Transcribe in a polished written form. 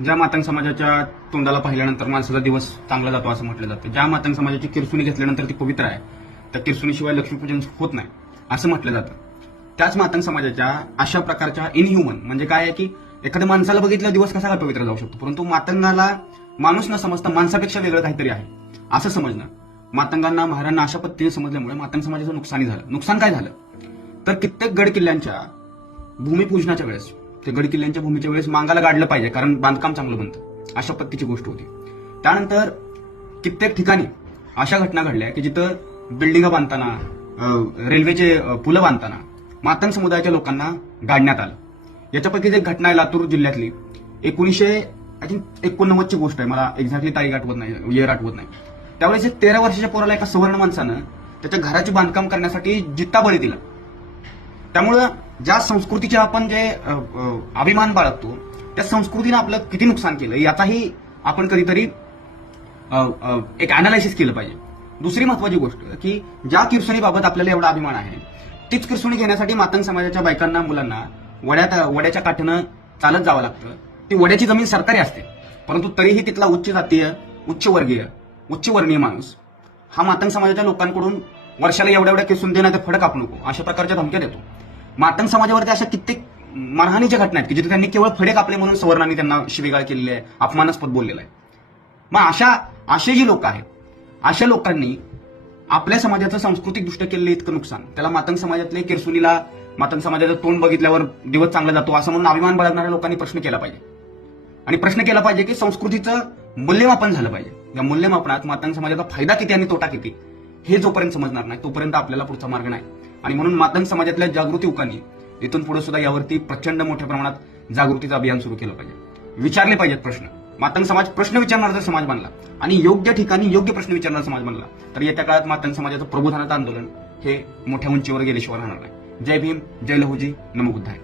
ज्या मातंग समाजाच्या तोंडाला पाहिल्यानंतर माणसाचा दिवस चांगला जातो असं म्हटलं जातं, ज्या मातंग समाजाची किरसुनी घेतल्यानंतर ती पवित्र आहे, त्या किरसुनीशिवाय लक्ष्मीपूजन होत नाही असं म्हटलं जातं, त्याच मातंग समाजाच्या अशा प्रकारच्या इनह्युमन म्हणजे काय आहे की एखाद्या माणसाला बघितला दिवस कसा काय पवित्र जाऊ शकतो, परंतु मातंगाला माणूस न समजता माणसापेक्षा वेगळं काहीतरी आहे असं समजणं, मातंगांना महाराजांना अशा पद्धतीने समजल्यामुळे मातंग समाजाचं नुकसानी झालं. नुकसान काय झालं तर कित्येक गड किल्ल्यांच्या भूमिपूजनाच्या वेळेस, ते गड किल्ल्यांच्या भूमीच्या वेळेस मांगाला गाडलं पाहिजे कारण बांधकाम चांगलं बनतं, अशा पद्धतीची गोष्ट होती. त्यानंतर कित्येक ठिकाणी अशा घटना घडल्या की जिथं बिल्डिंग बांधताना, रेल्वेचे पुलं बांधताना मातंग समुदायाच्या लोकांना गाडण्यात आलं. याच्यापैकी एक घटना आहे लातूर जिल्ह्यातली 1989 ची गोष्ट आहे, मला एक्झॅक्टली तारीख आठवत नाही, इयर आठवत नाही. त्यावेळेस 13 वर्षाच्या पोराला एका सवर्ण माणसानं त्याच्या घराची बांधकाम करण्यासाठी जित्ता बळी दिला. त्यामुळं ज्या संस्कृतीचे आपण जे अभिमान बाळगतो त्या संस्कृतीनं आपलं किती नुकसान केलं याचाही आपण कधीतरी एक अनालायसिस केलं पाहिजे. दुसरी महत्वाची गोष्ट की ज्या किरसुनीबाबत आपल्याला एवढा अभिमान आहे तीच किरसुनी घेण्यासाठी मातंग समाजाच्या बायकांना, मुलांना वड्याच्या काठीनं चालत जावं लागतं. ती वड्याची जमीन सरकारी असते, परंतु तरीही तिथला उच्च जातीय, उच्चवर्गीय, उच्चवर्णीय माणूस हा मातंग समाजाच्या लोकांकडून वर्षाला एवढ्या किरसून देणं ते फडक कापू नको अशा प्रकारच्या धमक्या देतो. मातंग समाजावरती अशा कित्येक मारहाणीच्या घटना आहेत की जिथे त्यांनी केवळ फडे कापले म्हणून सवर्णांनी त्यांना शिवीगाळ केलेली आहे, अपमानास्पद बोललेला आहे. मग असे जी लोक आहेत, अशा लोकांनी आपल्या समाजाचं सांस्कृतिक दृष्ट्या केलेलं इतकं नुकसान, त्याला मातंग समाजातले किरसुनीला मातंग समाजाचं तोंड बघितल्यावर दिवस चांगला जातो असं म्हणून अभिमान बाळगणाऱ्या लोकांनी प्रश्न केला पाहिजे. आणि प्रश्न केला पाहिजे की संस्कृतीचं मूल्यमापन झालं पाहिजे. या मूल्यमापनात मातंग समाजाचा फायदा किती आणि तोटा किती हे जोपर्यंत समजणार नाही तोपर्यंत आपल्याला पुढचा मार्ग नाही. आणि म्हणून मातंग समाजातल्या जागृती युवकांनी इथून पुढे सुद्धा यावरती प्रचंड मोठ्या प्रमाणात जागृतीचं अभियान सुरू केलं पाहिजे. विचारले पाहिजेत प्रश्न. मातंग समाज प्रश्न विचारणारा जर समाज बनला आणि योग्य ठिकाणी योग्य प्रश्न विचारणारा समाज बनला तर येत्या काळात मातंग समाजाचं प्रबोधनाचं आंदोलन हे मोठ्या उंचीवर गेल्याशिवाय राहणार नाही. जय भीम, जय लहुजी, नमो बुद्धाय.